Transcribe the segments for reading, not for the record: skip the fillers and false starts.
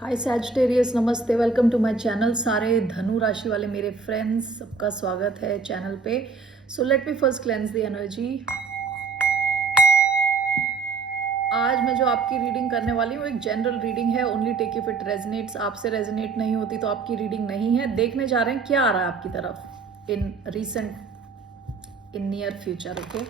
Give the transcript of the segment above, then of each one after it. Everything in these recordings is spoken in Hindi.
हाय सैजिटेरियस, नमस्ते, वेलकम टू माय चैनल। सारे धनु राशि वाले मेरे फ्रेंड्स, सबका स्वागत है चैनल पे। So let me first cleanse the energy. आज मैं जो आपकी रीडिंग करने वाली हूँ एक जनरल रीडिंग है। Only take if it resonates. आपसे रेजनेट नहीं होती तो आपकी रीडिंग नहीं है। देखने जा रहे हैं क्या आ रहा है आपकी तरफ in recent, in near future. Okay,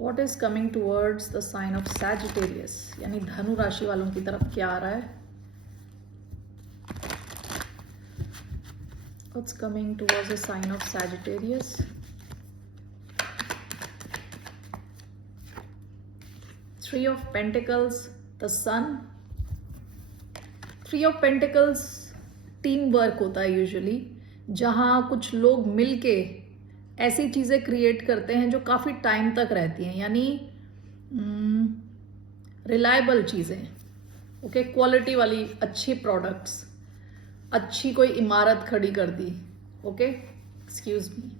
what is coming towards the sign of Sagittarius, यानी धनु राशि वालों की तरफ क्या आ रहा है। What's coming towards the sign of Sagittarius? Three of Pentacles, the Sun. Three of Pentacles team work होता है यूजुअली, जहाँ कुछ लोग मिलके ऐसी चीज़ें क्रिएट करते हैं जो काफ़ी टाइम तक रहती हैं, यानी रिलायबल चीज़ें। ओके, क्वालिटी वाली अच्छी प्रोडक्ट्स, अच्छी कोई इमारत खड़ी कर दी। Okay, excuse me.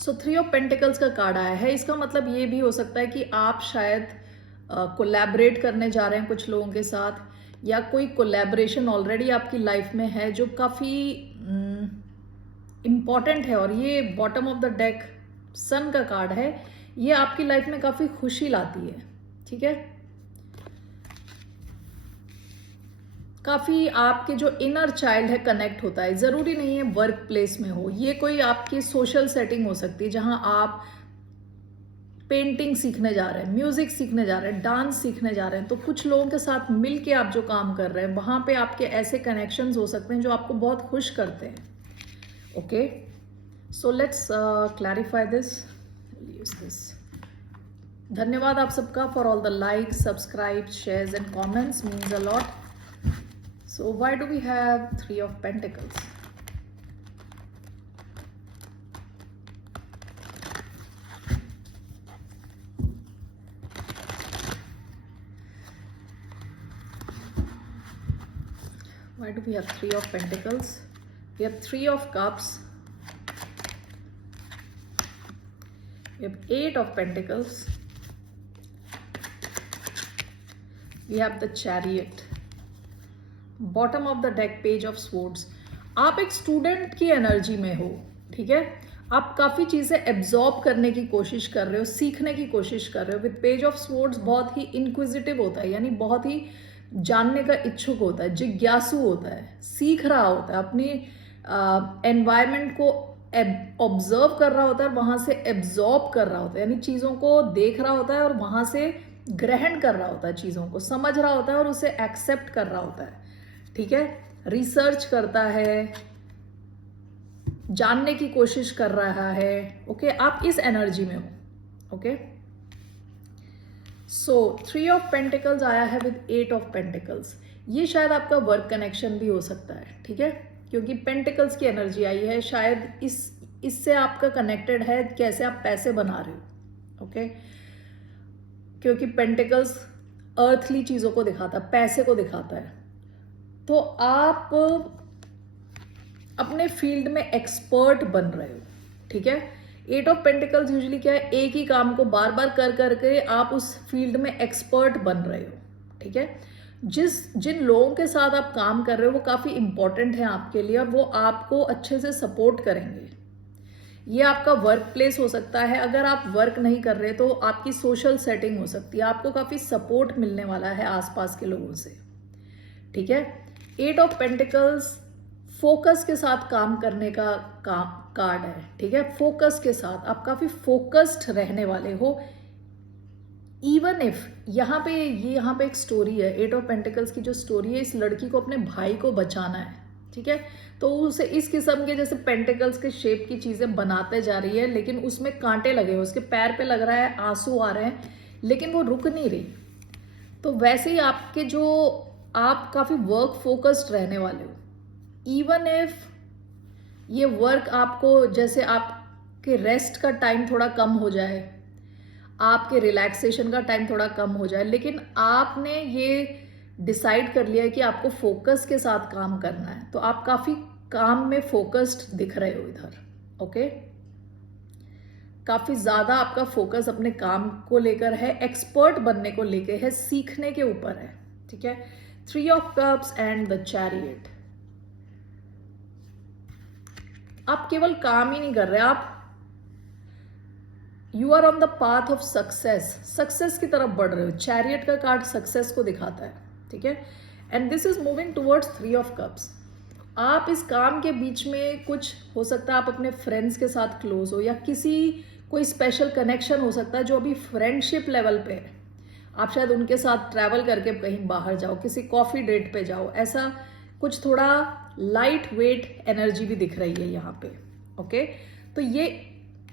So three of pentacles का कार्ड आया है। इसका मतलब ये भी हो सकता है कि आप शायद कोलैबोरेट करने जा रहे हैं कुछ लोगों के साथ, या कोई कोलैबोरेशन ऑलरेडी आपकी लाइफ में है जो काफ़ी इम्पॉर्टेंट है। और ये बॉटम ऑफ द डेक सन का कार्ड है। ये आपकी लाइफ में काफ़ी खुशी लाती है। ठीक है, काफ़ी आपके जो इनर चाइल्ड है कनेक्ट होता है। ज़रूरी नहीं है वर्क प्लेस में हो, ये कोई आपकी सोशल सेटिंग हो सकती है जहां आप पेंटिंग सीखने जा रहे हैं, म्यूजिक सीखने जा रहे हैं, डांस सीखने जा रहे हैं। तो कुछ लोगों के साथ मिलके आप जो काम कर रहे हैं वहां पे आपके ऐसे कनेक्शंस हो सकते हैं जो आपको बहुत खुश करते हैं। Okay, so let's clarify this, use this. धन्यवाद आप सबका for all the like, subscribe, shares and comments, means a lot. So why do we have Three of Pentacles? Why do we have Three of Pentacles? We have Three of Cups. We have Eight of Pentacles. We have the Chariot. Bottom of the deck page of swords. आप एक स्टूडेंट की एनर्जी में हो, ठीक है। आप काफ़ी चीज़ें एब्जॉर्ब करने की कोशिश कर रहे हो, सीखने की कोशिश कर रहे हो। विद पेज ऑफ स्वॉर्ड्स बहुत ही इंक्विजिटिव होता है, यानी बहुत ही जानने का इच्छुक होता है, जिज्ञासु होता है, सीख रहा होता है, अपनी एनवायरनमेंट को ऑब्जर्व कर रहा होता है, वहाँ से एब्जॉर्ब कर रहा होता है, यानी चीज़ों को देख रहा होता है और वहाँ से ग्रहण कर रहा होता है, चीज़ों को समझ रहा होता है और उसे एक्सेप्ट कर रहा होता है। ठीक है, रिसर्च करता है, जानने की कोशिश कर रहा है। ओके, आप इस एनर्जी में हो। Okay, so three of pentacles आया है विद एट ऑफ पेंटिकल्स। ये शायद आपका वर्क कनेक्शन भी हो सकता है, ठीक है, क्योंकि पेंटिकल्स की एनर्जी आई है। शायद इससे आपका कनेक्टेड है कैसे आप पैसे बना रहे हो। ओके, क्योंकि पेंटिकल्स अर्थली चीजों को दिखाता है, पैसे को दिखाता है। तो आप अपने फील्ड में एक्सपर्ट बन रहे हो। ठीक है, एट ऑफ पेंटिकल्स यूजुअली क्या है, एक ही काम को बार बार कर करके आप उस फील्ड में एक्सपर्ट बन रहे हो। ठीक है, जिन लोगों के साथ आप काम कर रहे हो वो काफ़ी इंपॉर्टेंट है आपके लिए और वो आपको अच्छे से सपोर्ट करेंगे। ये आपका वर्क प्लेस हो सकता है। अगर आप वर्क नहीं कर रहे तो आपकी सोशल सेटिंग हो सकती है, आपको काफ़ी सपोर्ट मिलने वाला है आसपास के लोगों से। ठीक है, एट ऑफ पेंटिकल्स फोकस के साथ काम करने का कार्ड है। ठीक है, फोकस के साथ आप काफी फोकस्ड रहने वाले हो। इवन इफ यहाँ पे एक स्टोरी है, एट ऑफ पेंटिकल्स की जो स्टोरी है, इस लड़की को अपने भाई को बचाना है। ठीक है, तो उसे इस किस्म के जैसे पेंटिकल्स के शेप की चीजें बनाते जा रही है, लेकिन उसमें कांटे लगे हुए, उसके पैर पे लग रहा है, आंसू आ रहे हैं, लेकिन वो रुक नहीं रही। तो वैसे ही आपके जो आप काफ़ी वर्क फोकस्ड रहने वाले हो। इवन इफ ये वर्क आपको, जैसे आपके रेस्ट का टाइम थोड़ा कम हो जाए, आपके रिलैक्सेशन का टाइम थोड़ा कम हो जाए, लेकिन आपने ये डिसाइड कर लिया है कि आपको फोकस के साथ काम करना है, तो आप काफ़ी काम में फोकस्ड दिख रहे हो इधर। ओके, काफ़ी ज़्यादा आपका फोकस अपने काम को लेकर है, एक्सपर्ट बनने को लेकर है, सीखने के ऊपर है। ठीक है। 3 of cups and the chariot. आप केवल काम ही नहीं कर रहे, आप you are on the path of success, success की तरफ बढ़ रहे हो। चैरियट का कार्ड सक्सेस को दिखाता है, ठीक है। And this is moving towards 3 of cups. आप इस काम के बीच में कुछ हो सकता है, आप अपने फ्रेंड्स के साथ क्लोज हो, या किसी कोई स्पेशल कनेक्शन हो सकता है जो अभी फ्रेंडशिप लेवल पे है। आप शायद उनके साथ ट्रैवल करके कहीं बाहर जाओ, किसी कॉफी डेट पे जाओ, ऐसा कुछ थोड़ा लाइट वेट एनर्जी भी दिख रही है यहाँ पे। ओके, तो ये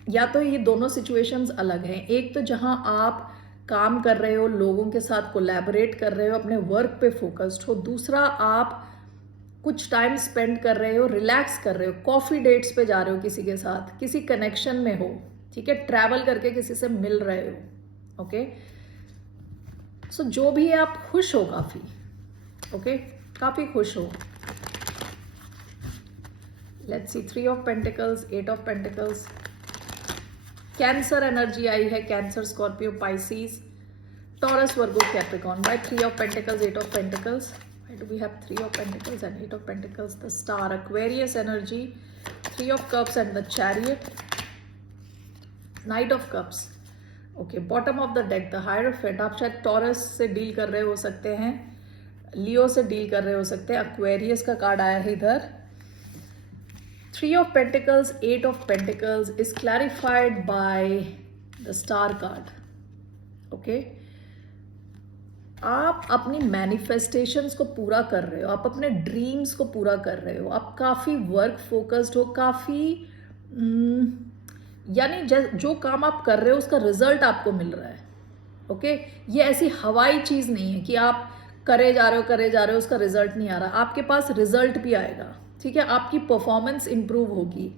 या तो ये दोनों सिचुएशंस अलग हैं। एक तो जहाँ आप काम कर रहे हो, लोगों के साथ कोलैबोरेट कर रहे हो, अपने वर्क पे फोकस्ड हो। दूसरा, आप कुछ टाइम स्पेंड कर रहे हो, रिलैक्स कर रहे हो, कॉफी डेट्स पे जा रहे हो किसी के साथ, किसी कनेक्शन में हो, ठीक है, ट्रैवल करके किसी से मिल रहे हो। ओके, सो जो भी है आप खुश हो काफी। ओके, काफी खुश हो। Let's see, 3 of pentacles, 8 of pentacles. Cancer energy आई है, Cancer, Scorpio, Pisces, Taurus, Virgo, Capricorn. By 3 of pentacles, 8 of pentacles. Why do we have 3 of pentacles and 8 of pentacles? The star, Aquarius energy, 3 of cups and the chariot, Knight of cups. Okay, bottom of the deck, the Hierophant. आप शायद टॉरस से डील कर रहे हो सकते हैं, लियो से डील कर रहे हो सकते हैं। Aquarius का कार्ड आया है इधर। 3 of pentacles, 8 of pentacles is clarified by the star card. Okay, आप अपनी मैनिफेस्टेशंस को पूरा कर रहे हो, आप अपने ड्रीम्स को पूरा कर रहे हो, आप काफ़ी वर्क फोकस्ड हो, काफ़ी यानी जो काम आप कर रहे हो उसका रिजल्ट आपको मिल रहा है। ओके, ये ऐसी हवाई चीज़ नहीं है कि आप करे जा रहे हो उसका रिजल्ट नहीं आ रहा, आपके पास रिजल्ट भी आएगा। ठीक है, आपकी परफॉर्मेंस इंप्रूव होगी,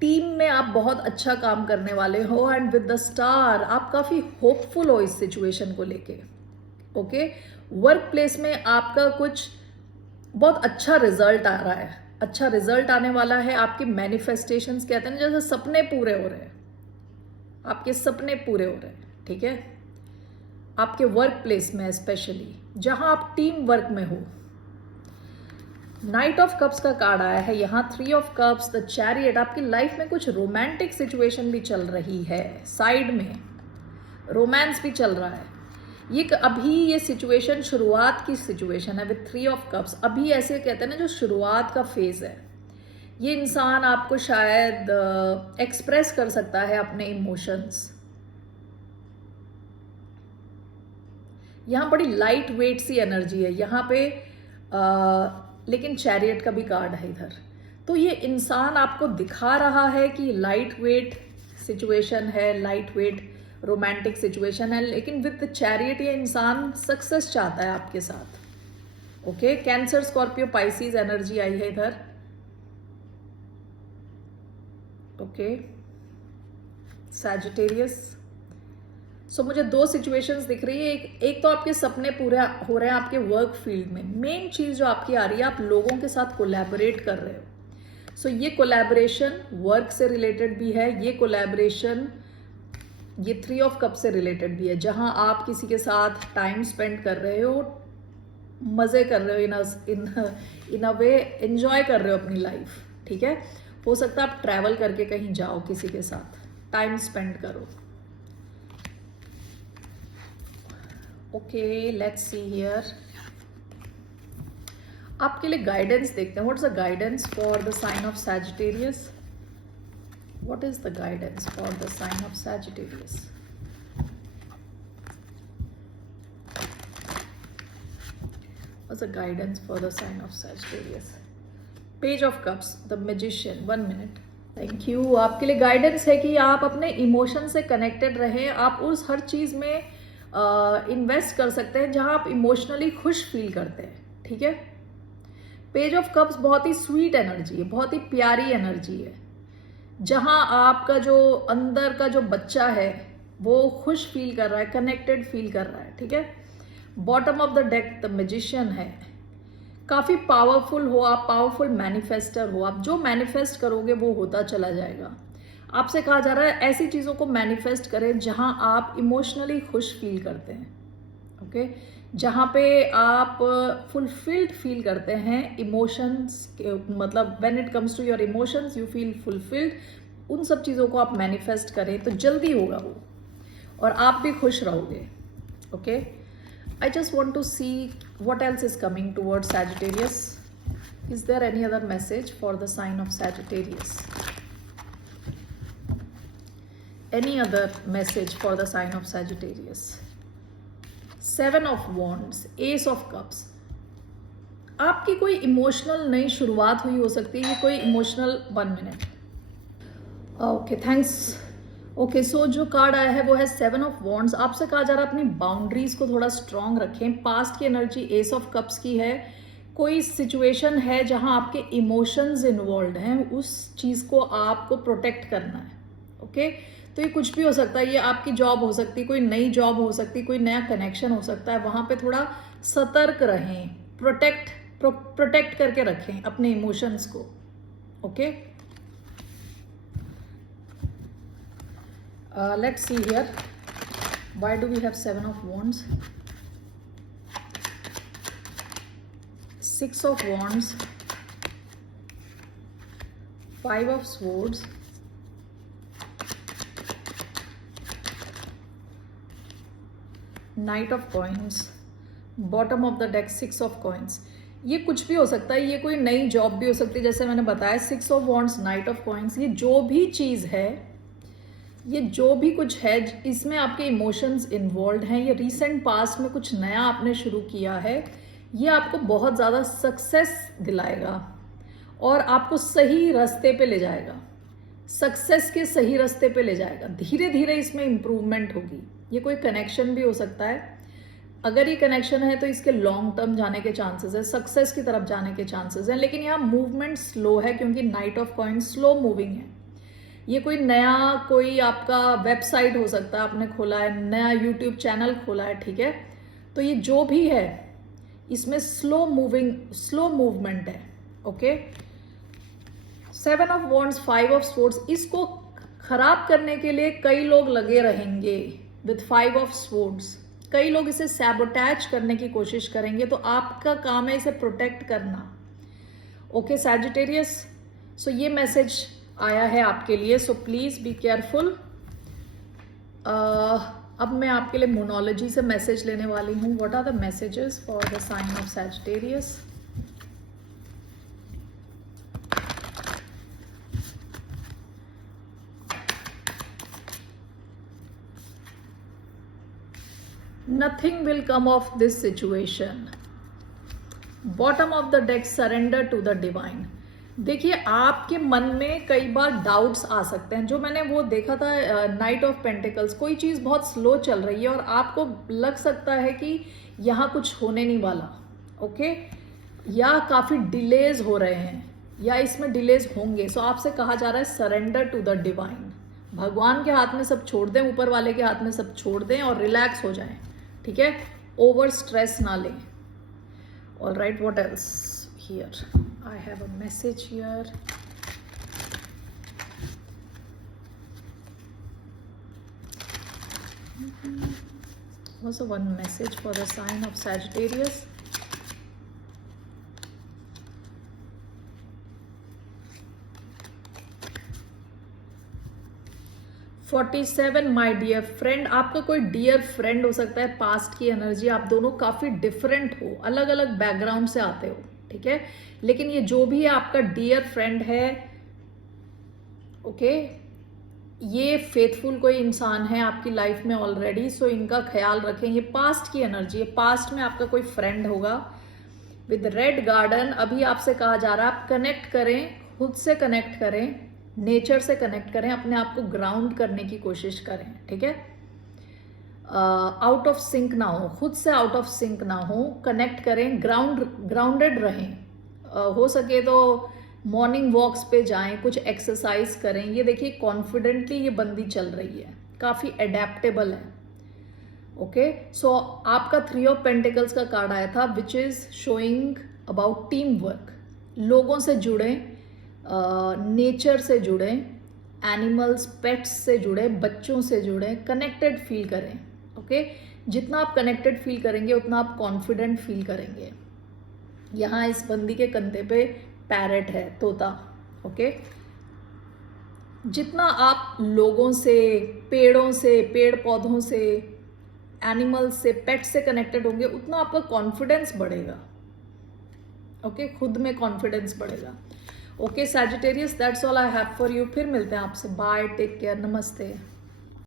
टीम में आप बहुत अच्छा काम करने वाले हो। एंड विद द स्टार आप काफ़ी होपफुल हो इस सिचुएशन को लेके। ओके, वर्क प्लेस में आपका कुछ बहुत अच्छा रिजल्ट आ रहा है, अच्छा रिजल्ट आने वाला है। आपके मैनिफेस्टेशंस कहते हैं ना, जैसे सपने पूरे हो रहे हैं, आपके सपने पूरे हो रहे हैं। ठीक है, आपके वर्क प्लेस में स्पेशली जहां आप टीम वर्क में हो। नाइट ऑफ कप्स का कार्ड आया है यहाँ, 3 ऑफ कप्स, द चैरियट। आपकी लाइफ में कुछ रोमांटिक सिचुएशन भी चल रही है, साइड में रोमांस भी चल रहा है। अभी ये सिचुएशन शुरुआत की सिचुएशन है विद 3 ऑफ कप्स। अभी ऐसे कहते हैं ना, जो शुरुआत का फेज है, ये इंसान आपको शायद एक्सप्रेस कर सकता है अपने इमोशंस। यहाँ बड़ी लाइट वेट सी एनर्जी है यहाँ पे, लेकिन चैरियट का भी कार्ड है इधर। तो ये इंसान आपको दिखा रहा है कि लाइट वेट सिचुएशन है, लाइट वेट रोमांटिक सिचुएशन है, लेकिन विद द चैरियट ये इंसान सक्सेस चाहता है आपके साथ। Okay, Cancer, Scorpio, Pisces energy आई है इधर। Okay, Sagittarius. सो मुझे 2 सिचुएशंस दिख रही है। एक तो आपके सपने पूरे हो रहे हैं आपके वर्क फील्ड में। मेन चीज जो आपकी आ रही है, आप लोगों के साथ कोलैबोरेट कर रहे हो। सो ये कोलैबोरेशन वर्क से रिलेटेड भी है, ये कोलैबोरेशन ये 3 ऑफ कप से रिलेटेड भी है, जहां आप किसी के साथ टाइम स्पेंड कर रहे हो, मजे कर रहे हो, इन अ वे एंजॉय कर रहे हो अपनी लाइफ। ठीक है, हो सकता है आप ट्रैवल करके कहीं जाओ, किसी के साथ टाइम स्पेंड करो। Okay, let's see here. आपके लिए गाइडेंस देखते हैं। What is the guidance for the sign of Sagittarius? What is the guidance for the sign of Sagittarius? What's the guidance for the sign of Sagittarius? Page of Cups, the Magician. 1 minute. Thank you. आपके लिए गाइडेंस है कि आप अपने इमोशन से कनेक्टेड रहें। आप उस हर चीज में इन्वेस्ट कर सकते हैं जहां आप इमोशनली खुश फील करते हैं। ठीक है, पेज ऑफ कप्स बहुत ही स्वीट एनर्जी है, बहुत ही प्यारी एनर्जी है, जहां आपका जो अंदर का जो बच्चा है वो खुश फील कर रहा है, कनेक्टेड फील कर रहा है। ठीक है, bottom of the deck the magician है। काफी पावरफुल हो आप, पावरफुल मैनिफेस्टर हो आप। जो मैनिफेस्ट करोगे वो होता चला जाएगा। आपसे कहा जा रहा है ऐसी चीजों को मैनिफेस्ट करें जहां आप इमोशनली खुश फील करते हैं। ओके, जहाँ पे आप फुलफिल्ड फील करते हैं इमोशंस, मतलब when it comes to your emotions you feel fulfilled, उन सब चीज़ों को आप मैनिफेस्ट करें तो जल्दी होगा वो, और आप भी खुश रहोगे. Okay, I just want to see what else is coming towards Sagittarius. Is there any other message for the sign of Sagittarius? Any other message for the sign of Sagittarius? Seven of Wands, Ace of Cups. आपकी कोई इमोशनल नई शुरुआत हुई हो सकती है, ये कोई emotional 1 minute. Okay, thanks. Okay, so जो कार्ड आया है वो है 7 ऑफ वॉन्ड्स. आपसे कहा जा रहा है अपनी बाउंड्रीज को थोड़ा स्ट्रांग रखें. पास्ट की एनर्जी एस ऑफ कप्स की है. कोई सिचुएशन है जहां आपके इमोशंस इन्वॉल्व हैं, उस चीज को आपको प्रोटेक्ट करना है. ओके, तो ये कुछ भी हो सकता है. ये आपकी जॉब हो सकती है, कोई नई जॉब हो सकती है, कोई नया कनेक्शन हो सकता है. वहां पे थोड़ा सतर्क रहें, प्रोटेक्ट करके रखें अपने इमोशंस को. Okay, let's see here. Why do we have 7 of Wands? 6 of Wands, 5 of Swords, Knight of Coins, bottom of the deck 6 of Coins. ये कुछ भी हो सकता है. ये कोई नई जॉब भी हो सकती है, जैसे मैंने बताया. 6 of Wands, Knight of Coins. ये जो भी चीज़ है, ये जो भी कुछ है, इसमें आपके इमोशंस इन्वॉल्व हैं. ये रीसेंट पास्ट में कुछ नया आपने शुरू किया है. ये आपको बहुत ज़्यादा सक्सेस दिलाएगा और आपको सही रास्ते पे ले जाएगा, सक्सेस के सही रास्ते पे ले जाएगा. धीरे धीरे इसमें इम्प्रूवमेंट होगी. ये कोई कनेक्शन भी हो सकता है. अगर ये कनेक्शन है तो इसके लॉन्ग टर्म जाने के चांसेस है, सक्सेस की तरफ जाने के चांसेस हैं. लेकिन यहाँ मूवमेंट स्लो है क्योंकि night of coins slow moving है. ये कोई नया, कोई आपका वेबसाइट हो सकता है आपने खोला है, नया यूट्यूब चैनल खोला है, ठीक है. तो ये जो भी है इसमें स्लो मूवमेंट है. Okay, 7 of wands, 5 of swords. इसको खराब करने के लिए कई लोग लगे रहेंगे. विद 5 ऑफ स्वॉर्ड्स कई लोग इसे सैबोटैज करने की कोशिश करेंगे, तो आपका काम है इसे प्रोटेक्ट करना. ओके सैजिटेरियस, सो ये मैसेज आया है आपके लिए. So please be careful. अब मैं आपके लिए मोनोलॉजी से मैसेज लेने वाली हूँ. What are the messages for the sign of Sagittarius? Nothing will come of this situation. Bottom of the deck, surrender to the divine. देखिए, आपके मन में कई बार डाउट्स आ सकते हैं. जो मैंने वो देखा था नाइट ऑफ पेंटिकल्स, कोई चीज़ बहुत स्लो चल रही है और आपको लग सकता है कि यहाँ कुछ होने नहीं वाला. ओके, या काफ़ी डिलेज हो रहे हैं या इसमें डिलेज होंगे. सो आपसे कहा जा रहा है सरेंडर टू द डिवाइन. भगवान के हाथ में सब छोड़ दें, ऊपर वाले के हाथ में सब छोड़ दें और रिलैक्स हो जाएं. ठीक है, ओवर स्ट्रेस ना लें. All right, what else here? I have a message here. Also one message for the sign of Sagittarius. $47 my dear friend. आपका कोई डियर फ्रेंड हो सकता है. पास्ट की एनर्जी, आप दोनों काफी डिफरेंट हो, अलग अलग बैकग्राउंड से आते हो, ठीक है. लेकिन ये जो भी है आपका डियर फ्रेंड है. ओके, ये फेथफुल कोई इंसान है आपकी लाइफ में ऑलरेडी. सो इनका ख्याल रखें. ये पास्ट की एनर्जी है. पास्ट में आपका कोई फ्रेंड होगा. विद रेड गार्डन, अभी आपसे कहा जा रहा है आप कनेक्ट करें, खुद से कनेक्ट करें, नेचर से कनेक्ट करें, अपने आप को ग्राउंड करने की कोशिश करें. ठीक है, आउट ऑफ सिंक ना हो, खुद से आउट ऑफ सिंक ना हो, कनेक्ट करें, ग्राउंडेड रहें. हो सके तो मॉर्निंग वॉक्स पे जाएं, कुछ एक्सरसाइज करें. ये देखिए कॉन्फिडेंटली ये बंदी चल रही है, काफ़ी अडेप्टेबल है. ओके, सो आपका 3 ऑफ पेंटिकल्स का कार्ड आया था which is showing about team work. लोगों से जुड़े, नेचर से जुड़े, एनिमल्स, पेट्स से जुड़े, बच्चों से जुड़े, कनेक्टेड फील करें. ओके, जितना आप कनेक्टेड फील करेंगे उतना आप कॉन्फिडेंट फील करेंगे। यहाँ इस बंदी के कंधे पे पैरेट है, तोता। ओके, जितना आप लोगों से, पेड़ों से, पेड़ पौधों से, एनिमल्स से, पेट से कनेक्टेड होंगे उतना आपका कॉन्फिडेंस बढ़ेगा। ओके, खुद में कॉन्फिडेंस बढ़ेगा। Okay Sagittarius, that's all I have for you. फिर मिलते हैं आपसे। बाय, टेक केयर, नमस्ते।